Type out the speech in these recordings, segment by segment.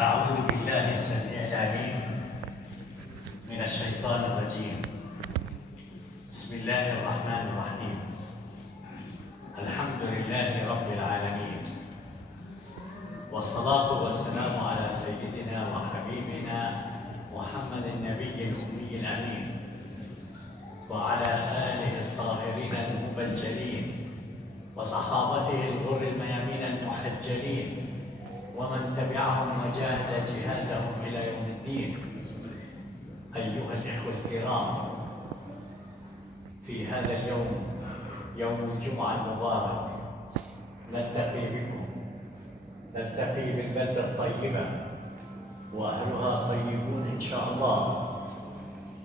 أعوذ بالله السميع العليم من الشيطان الرجيم. بسم الله الرحمن الرحيم. الحمد لله رب العالمين، والصلاة والسلام على سيدنا وحبيبنا محمد النبي الأمي الأمين، وعلى آله الطاهرين المبجلين، وصحابته الغر الميامين المحجلين، ومن تبعهم وجاهد جهادهم إلى يوم الدين. أيها الإخوة الكرام، في هذا اليوم، يوم الجمعة المبارك، نلتقي بكم، نلتقي بالبلدة الطيبة وأهلها طيبون إن شاء الله.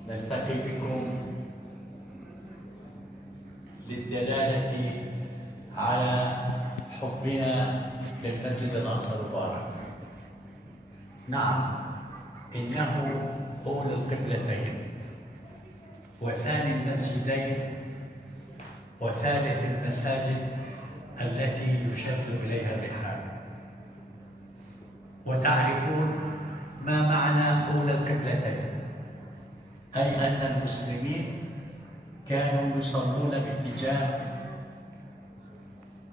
نلتقي بكم للدلالة على حبنا للمسجد الأقصى المبارك. نعم، إنه أولى القبلتين، وثاني المسجدين، وثالث المساجد التي يشد إليها الرحال. وتعرفون ما معنى أولى القبلتين، أي أن المسلمين كانوا يصلون باتجاه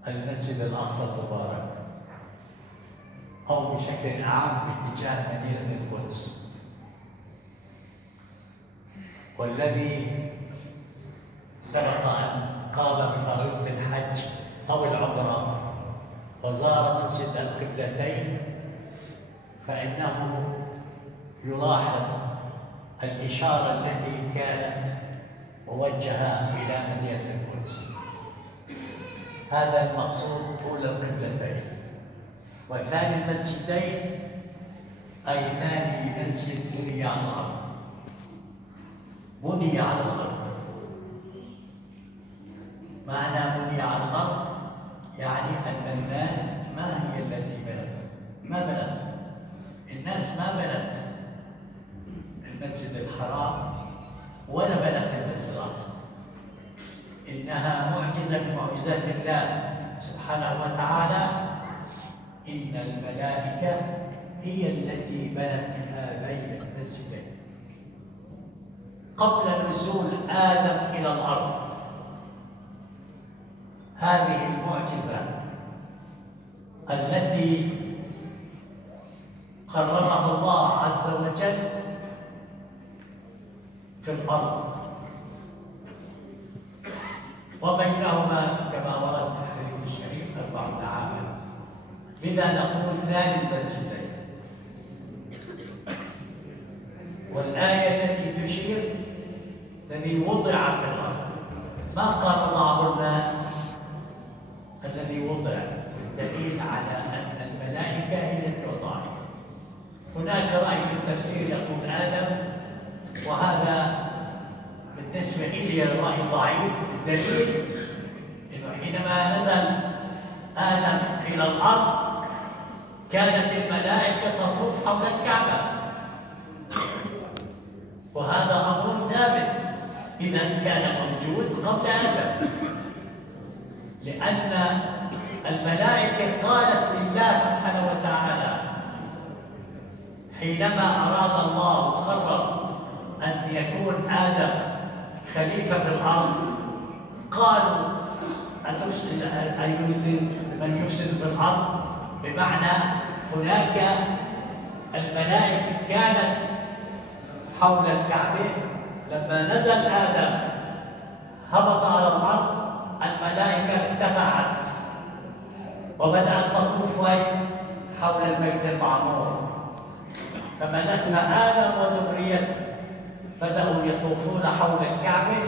المسجد الأقصى المبارك، أو بشكل عام باتجاه مدينة القدس. والذي سبق أن قام بفريضة الحج أو العمرة وزار مسجد القبلتين فإنه يلاحظ الإشارة التي كانت موجهة إلى مدينة القدس. هذا المقصود أولى القبلتين. وثاني المسجدين أي ثاني مسجد بني على الأرض، بني على الأرض. معنى بني على الأرض يعني أن الناس ما هي التي بنته؟ ما بنته الناس، ما بنت المسجد الحرام ولا بنت المسجد الأقصى. إنها معجزة من معجزات الله سبحانه وتعالى. إن الملائكة هي التي بنت هذين المسجدين قبل نزول آدم إلى الأرض. هذه المعجزة التي قررها الله عز وجل في الأرض، وبينهما كما ورد في الحديث الشريف 4 عاما. لذا نقول ثاني المسجدين. والآية التي تشير الذي وضع في الأرض، ما قال الله الناس، الذي وضع، الدليل على أن الملائكة هي التي وضعت. هناك رأي في التفسير يقول آدم، وهذا بالنسبة إلي الرأي ضعيف. الدليل إنه حينما نزل آدم إلى الأرض كانت الملائكة تطوف حول الكعبة، وهذا أمر ثابت. إذا كان موجود قبل آدم، لأن الملائكة قالت لله سبحانه وتعالى حينما أراد الله وقرر أن يكون آدم خليفة في الأرض، قالوا من يفسد في الأرض، بمعنى هناك الملائكة كانت حول الكعبة. لما نزل آدم هبط على الأرض، الملائكة ارتفعت وبدأت تطوف حول البيت المعمور. فملكنا آدم وذريته بدأوا يطوفون حول الكعبة،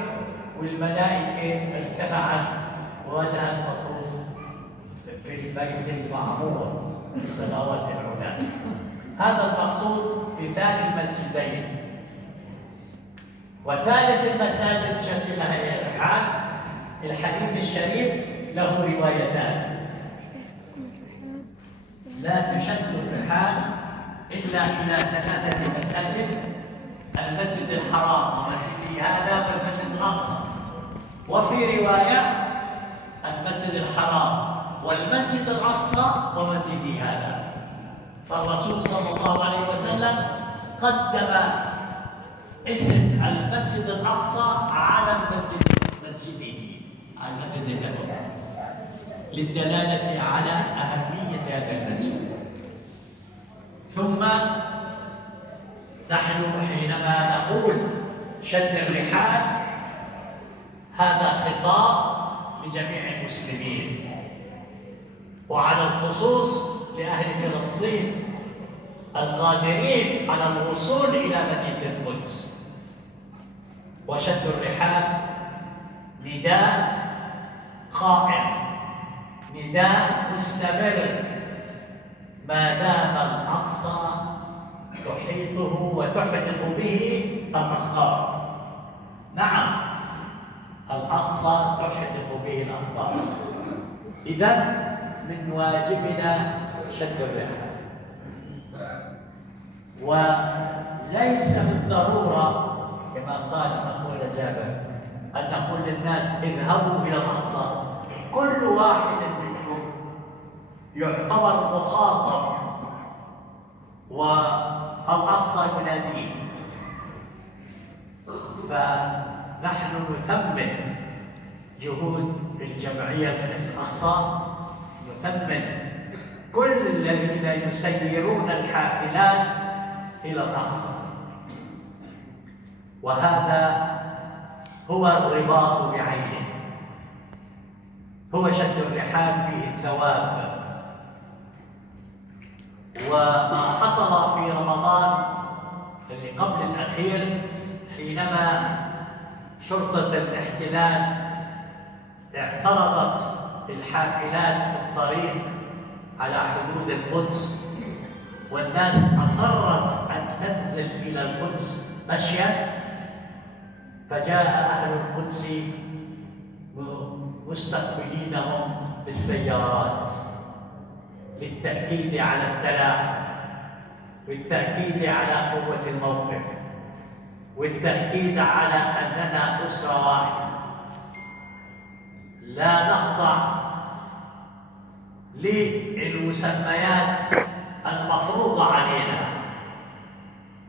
والملائكة ارتفعت وبدأت تطوف في البيت المعمور في السماوات العلى. هذا المقصود بثاني المسجدين. وثالث المساجد شكلها هي الرحال. الحديث الشريف له روايتان: لا تشد الرحال إلا إلى 3 مساجد: المسجد الحرام ومسجد هذا والمسجد الأقصى. وفي رواية المسجد الحرام والمسجد الأقصى ومسجد هذا. فالرسول صلى الله عليه وسلم قدم اسم المسجد الأقصى على مسجده، على المسجد النبوي، للدلالة على أهمية هذا المسجد. ثم نحن حينما نقول شد الرحال هذا خطاب لجميع المسلمين، وعلى الخصوص لأهل فلسطين القادرين على الوصول إلى مدينة القدس. وشد الرحال نداء قائم، نداء مستمر ما دام الأقصى تحيطه وتحدق به الأخطار. نعم، الأقصى تحدق به الأخطار، إذن من واجبنا شد الرحال. وليس بالضرورة كما قال مقولة جابر أن نقول للناس اذهبوا إلى الأقصى. كل واحد منكم يعتبر مخاطب والأقصى يناديه، فنحن نثمن جهود الجمعية في الأقصى، نثمن كل الذين يسيرون الحافلات إلى الأقصى، وهذا هو الرباط بعينه، هو شد الرحال فيه الثواب. وما حصل في رمضان اللي قبل الأخير حينما شرطة الاحتلال اعترضت الحافلات في الطريق على حدود القدس، والناس أصرت أن تنزل إلى القدس مشيا، فجاء أهل القدس مستقبلينهم بالسيارات للتأكيد على التلاحم، والتأكيد على قوة الموقف، والتأكيد على أننا أسرة واحدة لا نخضع للمسميات المفروضة علينا،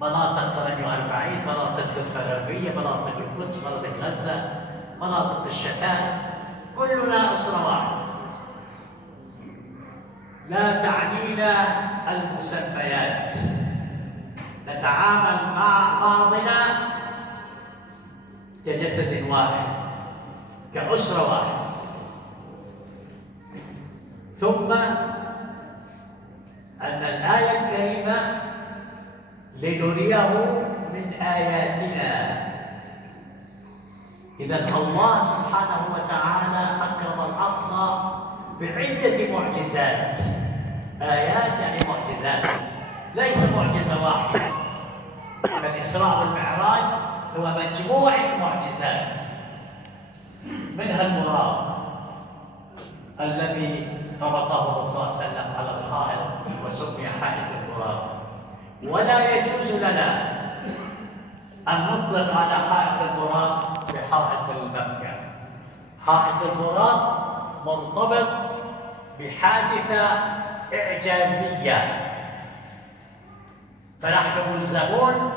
مناطق 48، مناطق الضفة الغربية، مناطق القدس، مناطق غزة، مناطق الشتات، كلنا أسرة واحدة، لا تعنينا المسميات، نتعامل مع بعضنا كجسد واحد، كأسرة واحدة. ثم أن الآية الكريمة لنريه من آياتنا. إذن الله سبحانه وتعالى أكرم الأقصى بعدة معجزات. آيات يعني معجزات، ليس معجزة واحدة. فالإسراء والمعراج هو مجموعة معجزات، منها المراق الذي ربطه الرسول صلى الله عليه وسلم على الحائط وسمي حائط المراق. ولا يجوز لنا أن نطلق على حائط المراق بحائط المبكى. حائط المراق مرتبط بحادثة إعجازية، فنحن ملزمون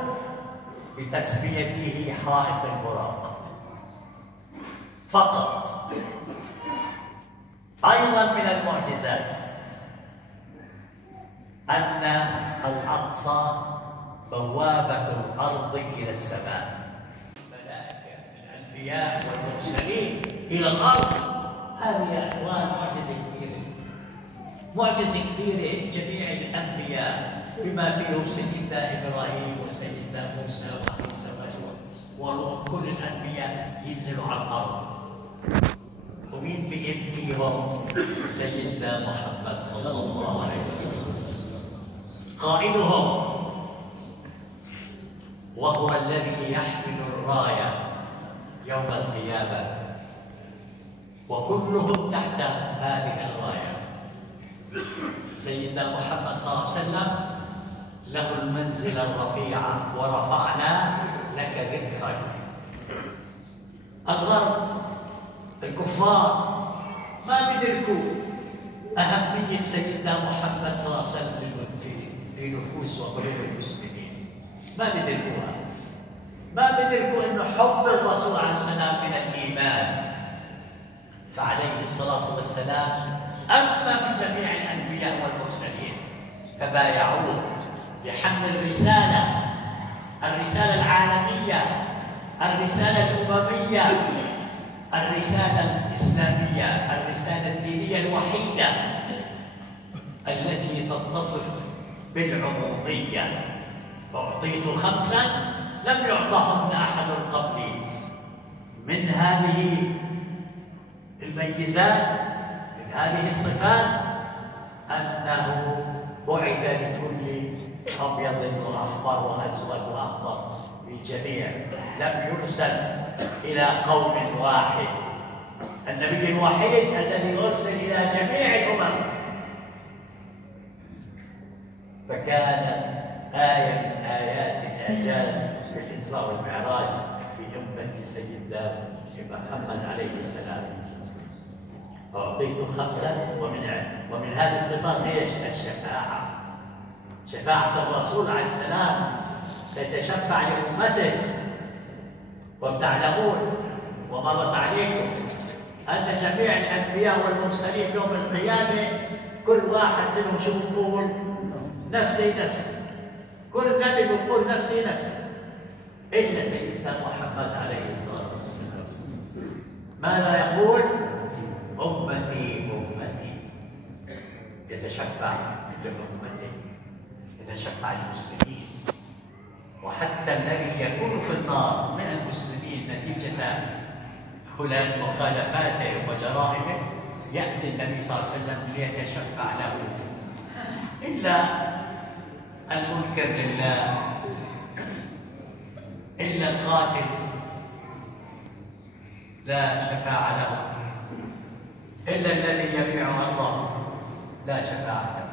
بتسميته حائط المراق فقط. أيضا من المعجزات أن الأقصى بوابة الأرض إلى السماء، الملائكة الأنبياء والمرسلين إلى الأرض. هذه يا إخوان معجزة كبيرة، معجزة كبيرة. جميع الأنبياء بما فيهم سيدنا إبراهيم وسيدنا موسى وعيسى ولوط، كل الأنبياء ينزلوا على الأرض، ومين بقي فيهم؟ سيدنا محمد صلى الله عليه وسلم قائدهم، وهو الذي يحمل الراية يوم القيامة، وكلهم تحت هذه الراية. سيدنا محمد صلى الله عليه وسلم له المنزلة الرفيعة، ورفعنا لك ذكرك. الغرب الكفار ما بدركوا أهمية سيدنا محمد صلى الله عليه وسلم في نفوس وقلوب المسلمين. ما بدركوها، ما بدركوا أن حب الرسول عليه السلام من الإيمان. فعليه الصلاة والسلام أما في جميع الأنبياء والمرسلين فبايعوه بحمل الرسالة العالمية، الرسالة الأممية، الرسالة الإسلامية، الرسالة الدينية الوحيدة التي تتصف بالعمومية. أعطيت 5 لم يعطهن أحد قبلي. من هذه الميزات، من هذه الصفات، أنه بعث لكل أبيض وأحمر وأسود وأخضر للجميع، لم يرسل إلى قوم واحد. النبي الوحيد الذي أرسل إلى جميع الأمم. فكان آية من آيات الإعجاز في الإسراء والمعراج بأمة سيدنا محمد عليه السلام. أعطيت 5 ومن هذه الصفات هي الشفاعة. شفاعة الرسول عليه السلام سيتشفع لأمته. وتعلمون ومرت عليكم أن جميع الأنبياء والمرسلين يوم القيامة كل واحد منهم شو يقول؟ نفسي نفسي. كل نبي يقول نفسي نفسي، إلا سيدنا محمد عليه الصلاة والسلام ماذا يقول؟ أمتي أمتي. يتشفع لأمته، يتشفع للمسلمين. وحتى الذي يكون في النار من المسلمين نتيجة مخالفاته وجرائمه يأتي النبي صلى الله عليه وسلم ليتشفع له، إلا المنكر لله، إلا القاتل لا شفاعة له، إلا الذي يبيع أرضه لا شفاعة له.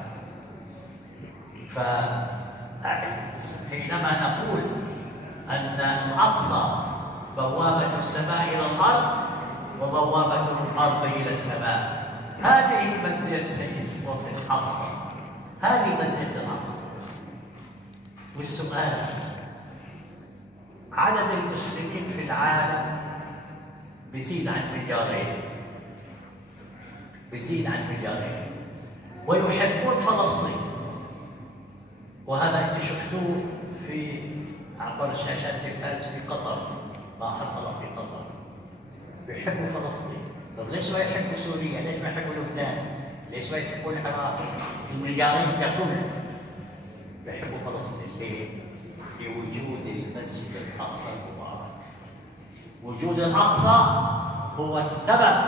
فحينما نقول أن الأقصى بوابة السماء إلى الأرض وبوابة الأرض إلى السماء، هذه منزلة سيد وفي الأقصى، هذه منزلة الأقصى. والسؤال: عدد المسلمين في العالم بيزيد عن 2 مليار، بيزيد عن 2 مليار، ويحبون فلسطين. وهذا انت شفتوه في عبر شاشات الناس في قطر، ما حصل في قطر. بيحبوا فلسطين. طب ليش ما يحبوا سوريا؟ ليش ما يحبوا لبنان؟ ليش ما يحبوا العراق؟ المليارين ككل بيحبوا فلسطين. ليه؟ لوجود المسجد الاقصى المبارك. وجود الاقصى هو السبب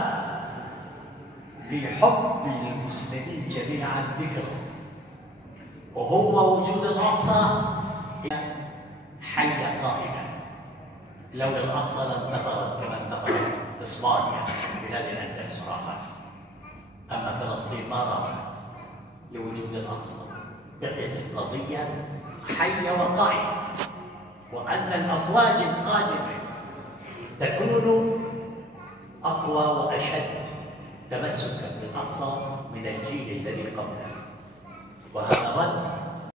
في حب المسلمين جميعا بفلسطين. وهو وجود الاقصى حية قائمة. لولا الاقصى لانتظرت كما انتظرت اسبانيا بلاد الاندلس راحت، اما فلسطين ما راحت لوجود الاقصى. بقيت القضية حية وقائمة، وأن الأفواج القادمة تكون أقوى وأشد تمسكا بالأقصى من الجيل الذي قبله. وهذا رد